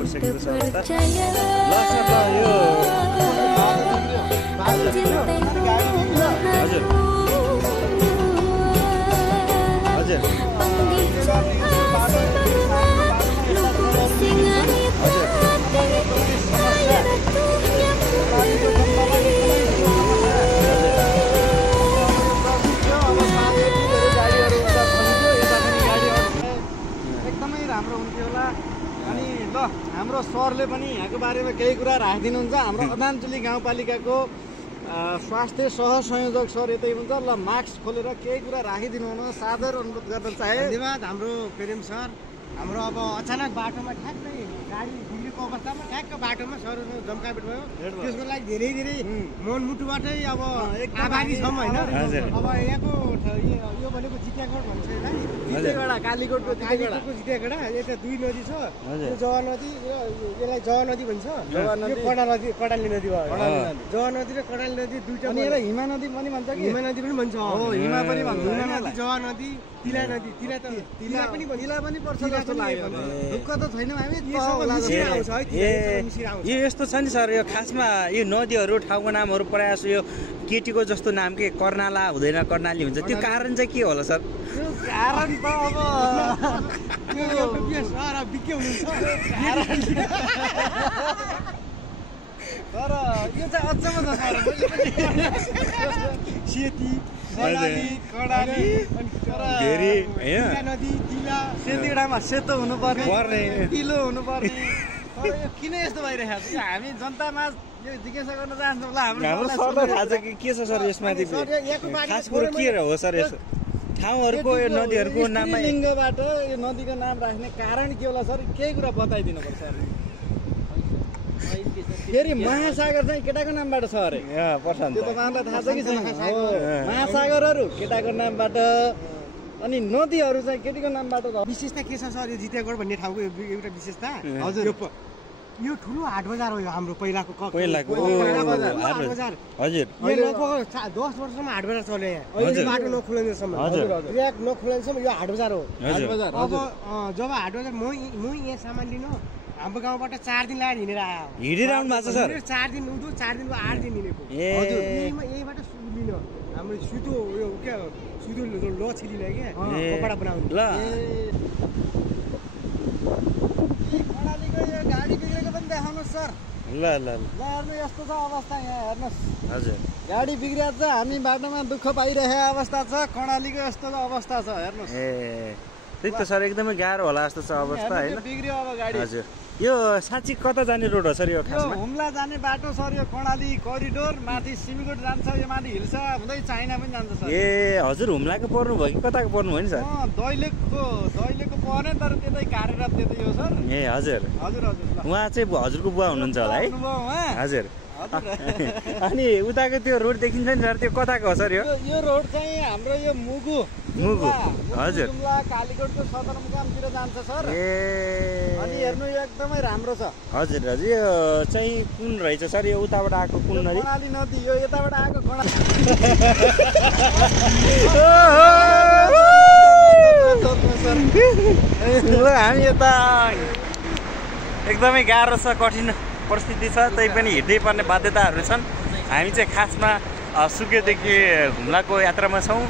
परिसकेको छ अवस्था। ल सर ल यो हजुर हजुर एकदमै राम्रो हुन्थ्यो होला। अनि ल हाम्रो सरले पनि यहाँको बारेमा केही कुरा राखिदिनुहुन्छ। हाम्रो अदानचुली गाउँपालिकाको स्वास्थ्य सहसंयोजक सर यतै हुन्छ। ल मास्क खोलेर केही कुरा राखिदिनु हुन सादर अनुरोध गर्न चाहे। धन्यवाद हाम्रो प्रेम सर। हाम्रो अब अचानक बाटोमा ठ्याक्कै गाडी बिग्रेको अवस्थामा ठ्याक्क बाटोमा सरहरू जम्काभेट भयो। त्यसको लागि धेरै धेरै मनमुटुबाटै अब आभारी छौँ होइन। अब यहाँको यो भनेको जिटियागढ भन्छ यसलाई, जितेगडा कालीकोटको जिटियागढा। यता दुई नदी छ, यो जवा नदी र यसलाई जवा नदी भन्छ, यो कडाली नदी भयो। जवा नदी र कडाली नदी दुईटा। अनि यसलाई हिमा नदी पनि भन्छ कि? हिमा नदी पनि भन्छ। हिमा पनि भन्छ। हिमा नदी, जवा नदी, तिला नदी। तिला पनि पर्छ जस्तो लाग्यो। ढुक्क त छैनौँ हामी। यो यस्तो छ नि सर, यो खासमा यो नदीहरू ठाउँको नामहरू प्रायः जस्तो यो केटीको जस्तो नाम के कर्णाला हुँदैन, कर्णाली हुन्छ। त्यो कारण चाहिँ के होला सर? त्यो कारण त तर यो चाहिँ अचम्म छ सर। सेती, कडाली भेरी हैन, नदी, तिला। सेतीडामा सेतो हुनुपर्ने, पिलो हुनुपर्ने। तर यो किन यस्तो भइरहेको छ? हामी जनतामा यो जिज्ञासा गर्न चाहन्छौँ। ल हाम्रो सरलाई थाहा छ कि के छ सर यसमाथि? खास कुरो के हो सर यस ठाउँहरूको यो नदीहरूको नाममा लिङ्गबाट यो नदीको नाम राख्ने कारण के होला सर? केही कुरा बताइदिनु पर्छ। फेरि महासागर चाहिँ केटाको नामबाट छ अरे पर्छ। त्यो तपाईँहरूलाई थाहा छ कि छैन? महासागरहरू केटाको नामबाट, अनि नदीहरू चाहिँ केटीको नामबाट। विशेषता के छ सर यो जिटियागढ भन्ने ठाउँको एउटा विशेषता? हजुर, यो ठुलो हाट बजार हो। यो हाम्रो पहिलाको हाट बजार। हजुर, यो लगभग 10 वर्षसम्म हाट बजार चल्यो यहाँ। अहिले बाटो नखुलिन्जेलसम्म, ट्र्याक नखुलिन्जेलसम्म यो हाट बजार हो। अब जब हाट बजार म यहाँ सामान लिनु हाम्रो गाउँबाट 4 दिन लागेर हिँडेर आयो। हिँडेर आउनु भएको छ सर? 4 दिन उठ्यो, 4 दिनको 8 दिन हिँडेको। हजुर, यहीबाट लिनु हाम्रो सुतो यो के सुतो लछिलिने क्या कपडा बनाउने। ल कर्णालीको यो गाडी बिग्रेको पनि देखाउनुहोस् सर। ल ल ल हेर्नु यस्तो छ अवस्था यहाँ हेर्नुहोस्। हजुर, गाडी बिग्रिएको छ, हामी बाटोमा दुःख पाइरहेको अवस्था छ। कर्णालीको यस्तो अवस्था छ हेर्नुहोस्। त्यही त सर, एकदमै गाह्रो होला जस्तो छ अवस्था होइन? बिग्रियो अब गाडी। हजुर, यो साँच्ची कता जाने रोड हो सर यो खासमा? हुम्ला जाने बाटो सर यो कर्णाली करिडोर। माथि सिमिकोट जान्छ, यो माथि हिल्सा हुँदै चाइना पनि जान्छ सर। ए हजुर, हुम्लाको पर्नु भयो कि कताको पर्नु भयो नि सर? दैलेखको पर्ने, तर त्यतै कार्यरत त्यतै हो सर। ए हजुर, हजुर हजुर। उहाँ चाहिँ हजुरको बुवा हुनुहुन्छ होला है? हजुर। अनि उताको त्यो रोड देखिन्छ नि सर, त्यो कताको हो सर? यो रोड चाहिँ हाम्रो यो मुगु हजुर, कालीकोटको सदरमुकामतिर जान्छ सर। अनि ए हेर्नु यो एकदमै राम्रो छ। हजुर हजुर, यो चाहिँ कुन रहेछ सर? यो उताबाट आएको कुन नदी? कर्णाली नदी। यो यताबाट आएको कर्णाली। ल हामी यता एकदमै गाह्रो छ, कठिन परिस्थिति छ, तैपनि हिँड्नै पर्ने बाध्यताहरू छन्। हामी चाहिँ खासमा सुकेदेखि हुम्लाको यात्रामा छौँ।